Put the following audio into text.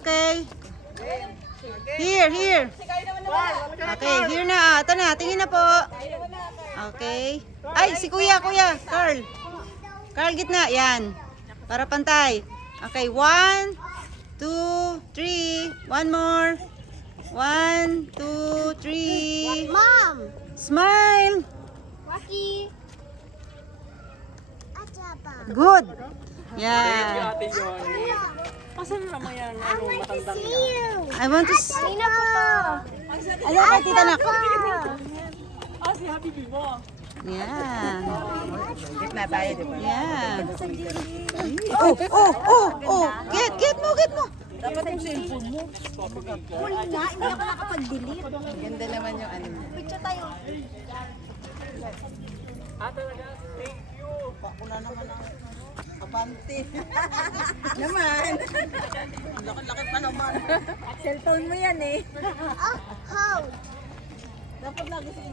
Okay. Here. Okay, here na. Ito na, tingin na po. Okay. Ay, si kuya. Carl. Carl, gitna. Yan. Para pantay. Okay, 1, 2, 3. One more. 1, 2, 3. Mom! Smile. Waki! Good. Yeah. Asan naman yan? I want to see you! I want to see. Sino po to? Ayan, ay, tita na. Ah, si Happy Bibo. Yeah. Gitna tayo, di ba? Yeah. Oh. Get mo. Dapat yung cellphone mo. Huli nga, hindi ako nakapag-delete. Ganda naman yung ano mo. Picture tayo. Talaga? Thank you. Ako na naman ang abante. Naman. Laki-laki pa naman. Cellphone mo yan eh. Oh, how? Dapat lagi si